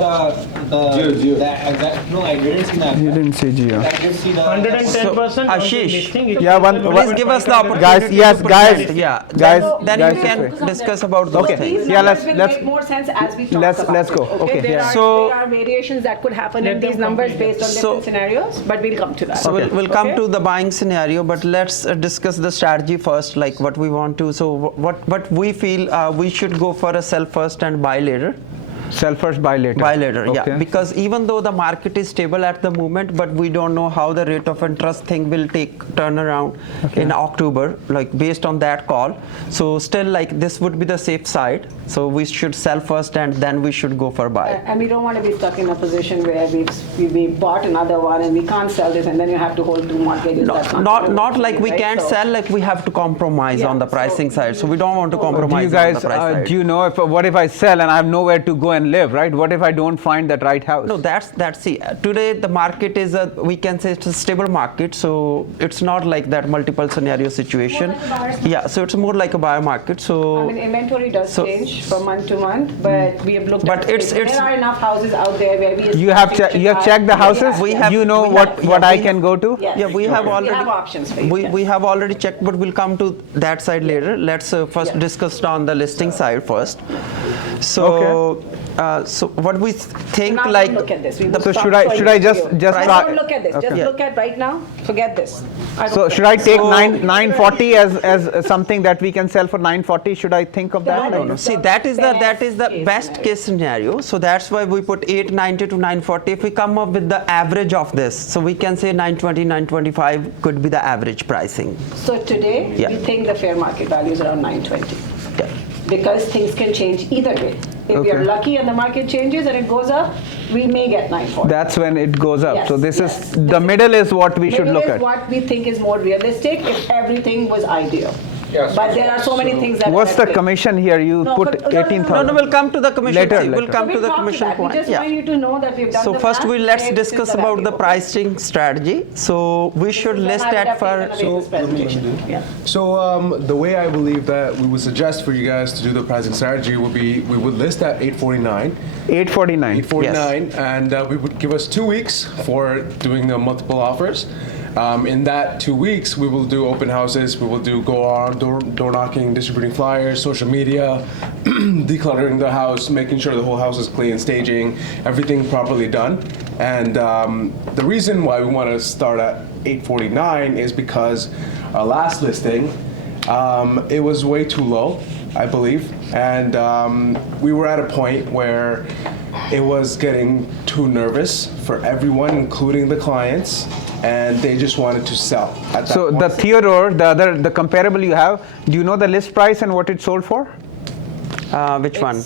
saw no, I didn't see that. You didn't see Geo. I did see the 110%. Ashish, Yeah, please give us the opportunity. Guys, yes, to present. guys, Yeah, guys, then guys, we can okay. discuss about those Okay. things. Yeah, let's make more sense as we talk let's about go. it, Okay. There, So- there are variations that could happen Let in them these numbers complete based on So- different scenarios, but we'll come to that. So we'll come Okay. to the buying scenario, but let's discuss the strategy first, like what we want to. So what we feel we should go for a sell first and buy later. Sell first, buy later. Buy later, Okay. yeah. Because even though the market is stable at the moment, but we don't know how the rate of interest thing will turn around in October, like based on that call. So still, like this would be the safe side. So we should sell first and then we should go for buy. And we don't want to be stuck in a position where we bought another one and we can't sell this, and then you have to hold two mortgages. That's Not like we right? can't So- sell, like we have to compromise Yeah, on the pricing so- side. So we don't want to Do compromise you guys, on the price side. do you know what if I sell and I have nowhere to go and live, right? What if I don't find that right house? No, that's see. Today the market is we can say it's a stable market, so it's not like that multiple scenario situation. More like a buyer's market. Yeah, so it's more like a buyer market. So I mean, inventory does So- change from month to month, but we have looked But at it's- there are enough houses out there where we You have checked the houses. Yeah. We have- you know we what have- what yeah, I we can go to. Yes. yeah, we have We already have options for you, we, yes. we have already checked, but we'll come to that side later. Let's first Yeah. discuss on the listing side first. So so what we think, Now like don't look at this. We the- will So stop should I showing should I it to just you. just Right, try- don't look at this. Just Okay. look at right now. Forget this. I don't So care. should I take So- 940 as something that we can sell for 940? Should I think of that? No, or no? See, that is the case best scenario. case scenario. So that's why we put 890 to 940. If we come up with the average of this, so we can say 920, 925 could be the average pricing. So today, Yeah. we think the fair market value is around 920 Yeah. because things can change either way. If we are Okay. lucky and the market changes and it goes up, we may get 940. That's when it goes up. Yes, So this yes. is the middle is what we should Middle look is at. what we think is more realistic if everything was ideal. Yes. But there are so many things that. What's are the at play. commission here? You No, put but- no, no, no, no. 18,000. No, we'll come to the commission. Later, See, We'll later. come to We'll the talk commission that. point. We just Yeah. want you to know that we've done So the first math, let's this is discuss the about the value. pricing strategy. So we should list that for. presentation. Yeah. So the way I believe that we would suggest for you guys to do the pricing strategy would be we would list at 849, 849. 849, and we would give us 2 weeks for doing the multiple offers. In that 2 weeks, we will do open houses, we will do go on door knocking, distributing flyers, social media, decluttering the house, making sure the whole house is clean, staging, everything properly done. And the reason why we want to start at 849 is because our last listing, it was way too low, I believe, and we were at a point where it was getting too nervous for everyone, including the clients, and they just wanted to sell at that So point. the Theodore, the comparable you have, do you know the list price and what it sold for? Which one?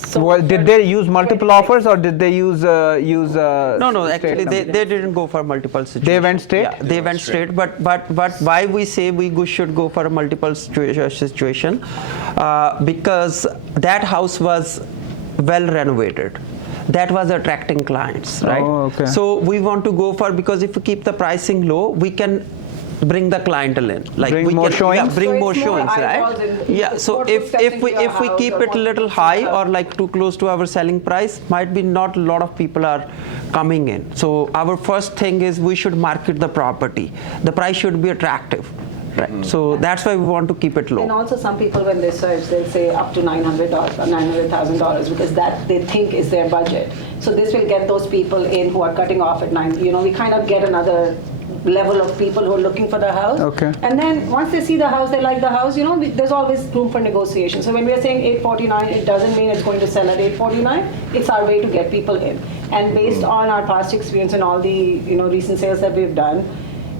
Did they use multiple offers or did they use No, straight actually number? they didn't go for multiple situations. They went straight? Yeah, they went straight. But why we say should go for a multiple situation? Because that house was well renovated. That was attracting clients, right? Oh, okay. So we want to go for, because if we keep the pricing low, we can bring the clientele in. Like Bring we more can, showings? Yeah, bring So more it's more showings, eyeballs right? and Yeah. So more if footsteps into your we house keep or it a more little footsteps high into or like too close to our selling price, might be not a lot of people are coming in. So our first thing is we should market the property. The price should be attractive. Right. So that's why we want to keep it low. And also some people when they search, they'll say up to $900 or $900,000 because that they think is their budget. So this will get those people in who are cutting off at 9. You know, we kind of get another level of people who are looking for the house. Okay. And then once they see the house, they like the house, you know, there's always room for negotiation. So when we are saying 849, it doesn't mean it's going to sell at 849. It's our way to get people in. And based on our past experience and all the, you know, recent sales that we've done,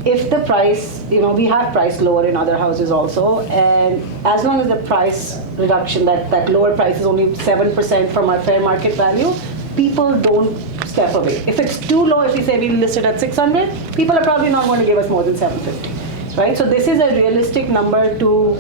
if the price, you know, we have priced lower in other houses also, and as long as the price reduction, that lower price is only 7% from our fair market value, people don't step away. If it's too low, if we say we listed at 600, people are probably not going to give us more than 750, right? So this is a realistic number to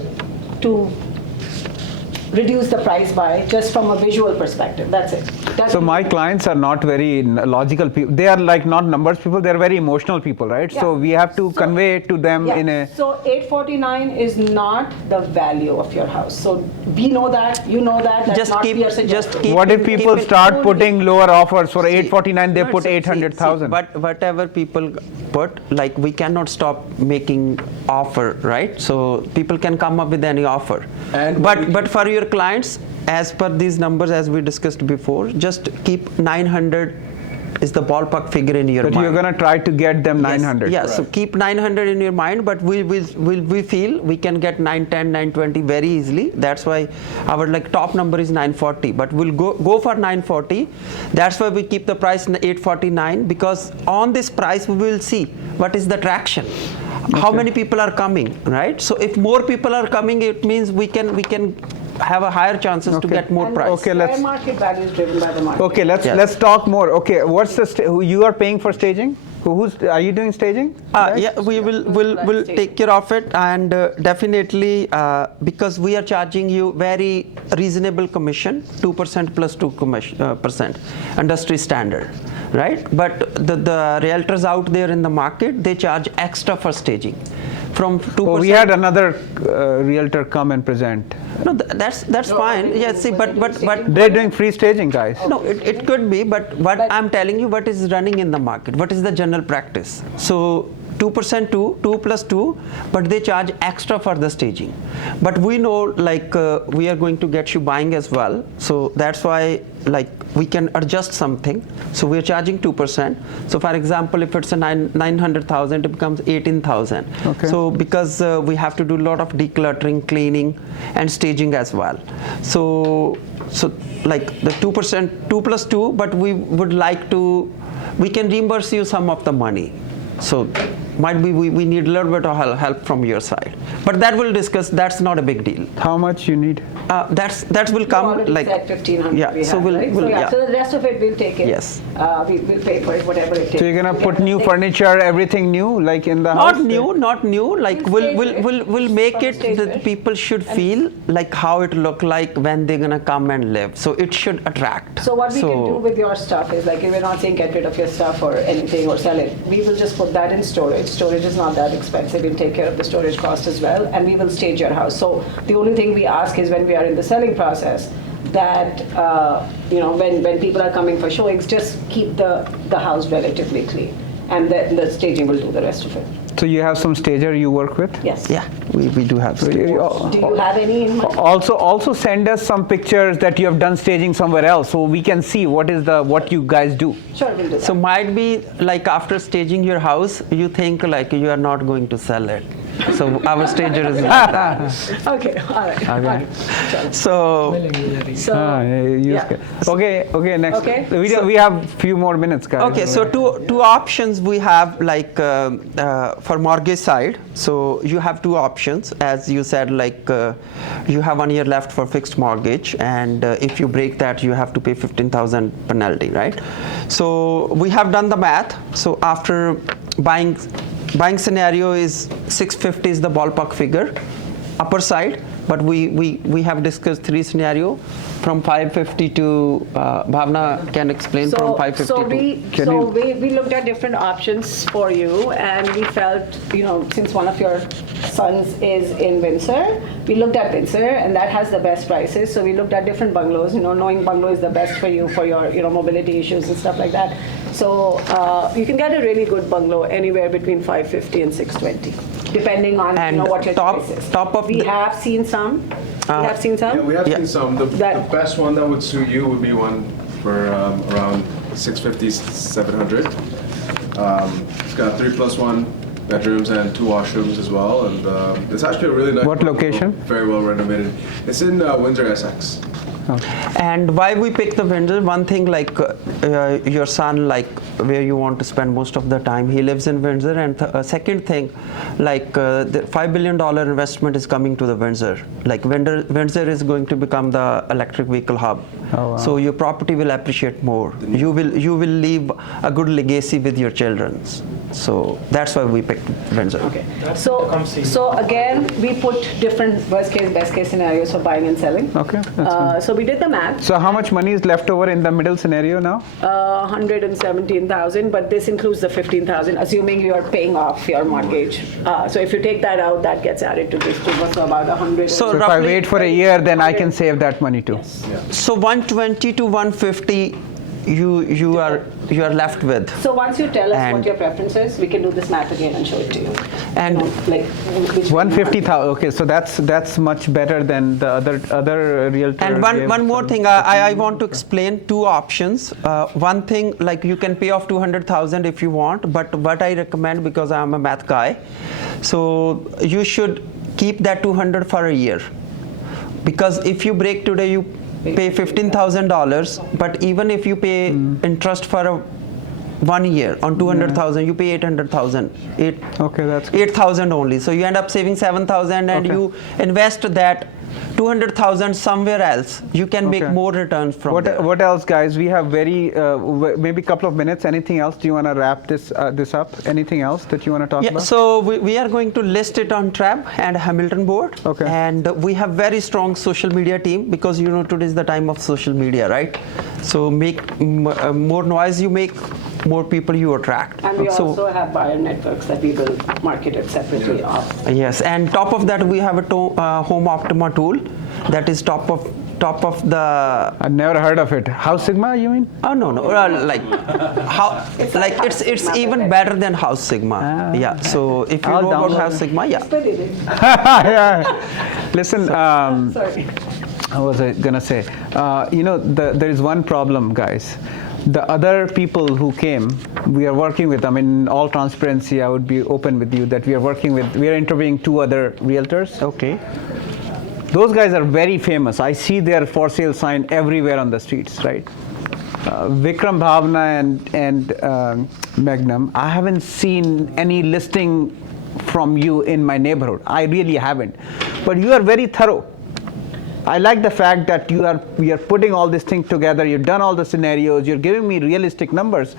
reduce the price by just from a visual perspective. That's it. So my clients are not very logical people. They are like not numbers people. They are very emotional people, right? So we have to convey to them in a. So 849 is not the value of your house. So we know that, you know that. That's Just not keep- your suggestion. just keep- What if people it- start putting lower offers for 849? They No, put see, 800,000. But whatever people put, like we cannot stop making offer, right? So people can come up with any offer. And But for your clients, as per these numbers as we discussed before, just keep 900 is the ballpark figure in your But mind. you're gonna try to get them Yes, 900. Yeah, so keep 900 in your mind, but we feel we can get 910, 920 very easily. That's why our like top number is 940, but we'll go for 940. That's why we keep the price in 849, because on this price we will see what is the traction. How many people are coming, right? So if more people are coming, it means we can have a higher chances to get more And price. Okay, fair let's- market value is driven by the market. Okay, Yes. let's talk more. Okay, what's the who you are paying for staging? Who's are you doing staging? Yeah, we will take care of it, and definitely because we are charging you very reasonable commission, 2% plus 2%, industry standard, right? But the realtors out there in the market, they charge extra for staging, from 2%. Oh, we had another realtor come and present. No, that's fine. Yeah, see, but They're doing free staging, guys. no, it could be, but what I'm telling you, what is running in the market, what is the general practice. So 2% 2 plus 2, but they charge extra for the staging. But we know like we are going to get you buying as well, so that's why like we can adjust something. So we are charging 2%. So for example, if it's a 900,000, it becomes 18,000. Okay. So because we have to do a lot of decluttering, cleaning, and staging as well. So like the 2%, 2 plus 2, but we would like to, we can reimburse you some of the money. So might be we need a little bit of help from your side, but that we'll discuss. That's not a big deal. How much you need? That will You come already like said 1,500 yeah. we So have, we'll, right? we'll So, yeah. so the rest of it we'll take it. Yes. We'll pay for it, whatever it takes. So you're gonna We put have new to furniture, everything new, like in the house? Not new. Like We'll we'll make From it stage that it. people should feel like how it look like when they're gonna come and live. So it should attract. So what we can do with your stuff is like, we're not saying get rid of your stuff or anything or sell it. We will just put that in storage. Storage is not that expensive. We'll take care of the storage cost as well, and we will stage your house. So the only thing we ask is when we are in the selling process, that when people are coming for showings, just keep the house relatively clean, and then the staging will do the rest of it. So you have some stager you work with? Yes. Yeah, we do have. So Do you have any in mind? Also send us some pictures that you have done staging somewhere else, so we can see what you guys do. Sure, we'll do that. So might be like after staging your house, you think like you are not going to sell it. So our stager is like that. Okay, all right. Okay. Fine. So Okay, next. Okay. We have few more minutes, guys. okay, so two options we have like for mortgage side. So you have two options, as you said, like you have 1 year left for fixed mortgage, and if you break that, you have to pay 15,000 penalty, right? So we have done the math. So after buying scenario is 650 is the ballpark figure, upper side, but we have discussed three scenario from 550 to Bhavna can explain from 550 to. We looked at different options for you, and we felt, since one of your sons is in Windsor, we looked at Windsor, and that has the best prices. So we looked at different bungalows, knowing bungalow is the best for you for your mobility issues and stuff like that. So you can get a really good bungalow anywhere between 550 and 620, depending on And what your top- choice is. top of we the- have seen some. We have seen some. Yeah, we have Yeah. seen some. The best one that would suit you would be one for around 650, 700. It's got 3+1 bedrooms and 2 washrooms as well, and it's actually a really nice. What location? Very well renovated. It's in Windsor, Essex. And why we pick the Windsor? One thing, like your son, like where you want to spend most of the time, he lives in Windsor. And second thing, like the $5 billion investment is coming to the Windsor. Like Windsor is going to become the electric vehicle hub. Oh, wow. So your property will appreciate more. You will leave a good legacy with your children. So that's why we picked Windsor. Okay. So again, we put different worst case, best case scenarios for buying and selling. Okay, that's fine. So we did the math. So how much money is left over in the middle scenario now? 117,000, but this includes the 15,000, assuming you are paying off your mortgage. So if you take that out, that gets added to this figure, so about 100. So So if I roughly- wait for a year, then I can save that money too. So 120 to 150, you are left with. So once you tell us And- what your preference is, we can do this math again and show it to you. And- You know, like which 150,000. Okay, so that's much better than the other realtor. And gave one more some- thing, I want to explain two options. One thing, like you can pay off 200,000 if you want, but what I recommend, because I'm a math guy, so you should keep that 200 for a year. Because if you break today, you pay $15,000, but even if you pay interest for 1 year on 200,000, you pay 800,000. Okay, that's good. 8,000 only. So you end up saving 7,000, and Okay. you invest that 200,000 somewhere else. You can make Okay. more returns from there. What else, guys? We have maybe a couple of minutes. Anything else? Do you want to wrap this up? Anything else that you want to talk Yeah, about? so we are going to list it on Trab and Hamilton board. Okay. And we have very strong social media team, because today is the time of social media, right? So make more noise you make, more people you attract. And we So- also have buyer networks that we will market it separately off. Yes, and top of that we have a Home Optima tool that is top of the. I've never heard of it. House Sigma, you mean? Oh no, like how like it's even better than House Sigma. Yeah. So if you I'll know about download House it. Sigma, yeah. But it is. Yeah. Listen, Sorry. what was I gonna say? There is one problem, guys. The other people who came, we are working with them. In all transparency, I would be open with you that we are interviewing 2 other realtors. Okay. Those guys are very famous. I see their for sale sign everywhere on the streets, right? Vikram Bhavna and Magnum, I haven't seen any listing from you in my neighborhood. I really haven't. But you are very thorough. I like the fact that we are putting all this thing together. You've done all the scenarios. You're giving me realistic numbers.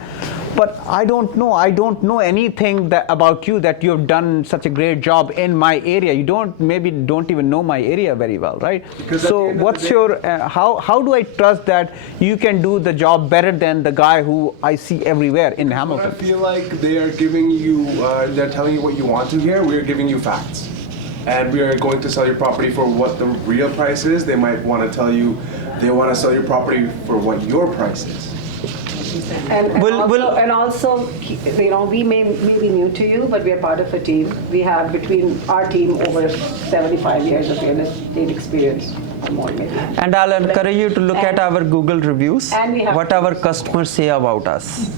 But I don't know anything about you that you've done such a great job in my area. You don't even know my area very well, right? Because at the So end of what's the day- your how do I trust that you can do the job better than the guy who I see everywhere in I Hamilton? feel like they are giving you, they're telling you what you want to hear. We are giving you facts. And we are going to sell your property for what the real price is. They might want to tell you they want to sell your property for what your price is. And also, we may be new to you, but we are part of a team. We have between our team over 75 years of real estate experience, or more maybe. And I'll encourage you to look at our Google reviews, And we have- what our customers say about us.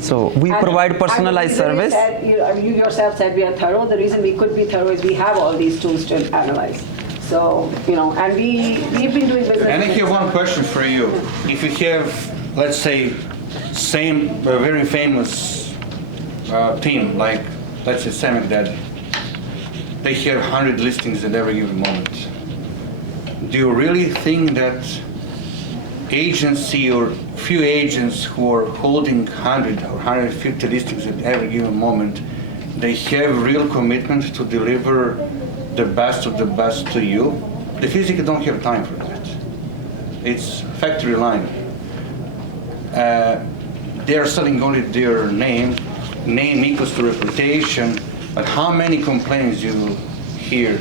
So we provide personalized And the reason service. you yourself said we are thorough. The reason we could be thorough is we have all these tools to analyze. So, and we've been doing business. And I have one question for you. If you have, let's say, very famous team, like, let's say, Sam and Dad, they have 100 listings at every given moment. Do you really think that agency or few agents who are holding 100 or 150 listings at every given moment, they have real commitment to deliver the best of the best to you? They physically don't have time for that. It's factory line. They are selling only their name. Name equals to reputation. But how many complaints you hear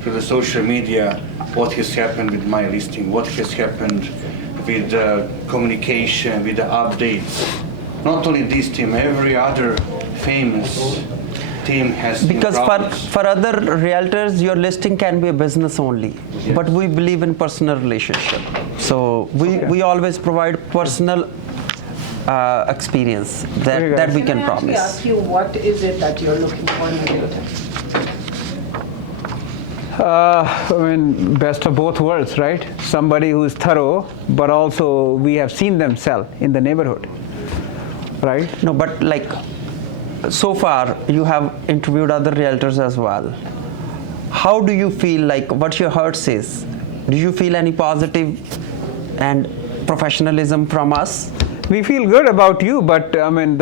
through the social media? What has happened with my listing? What has happened with the communication, with the updates? Not only this team, every other famous team has Because problems. for other realtors, your listing can be a business only. But we believe in personal relationship. So we always provide personal experience that we can I actually promise. ask you, what is it that you're looking for in a realtor? I mean, best of both worlds, right? Somebody who's thorough, but also we have seen them sell in the neighborhood, right? No, but like so far you have interviewed other realtors as well. How do you feel, like what your heart says? Do you feel any positive and professionalism from us? We feel good about you, but I mean,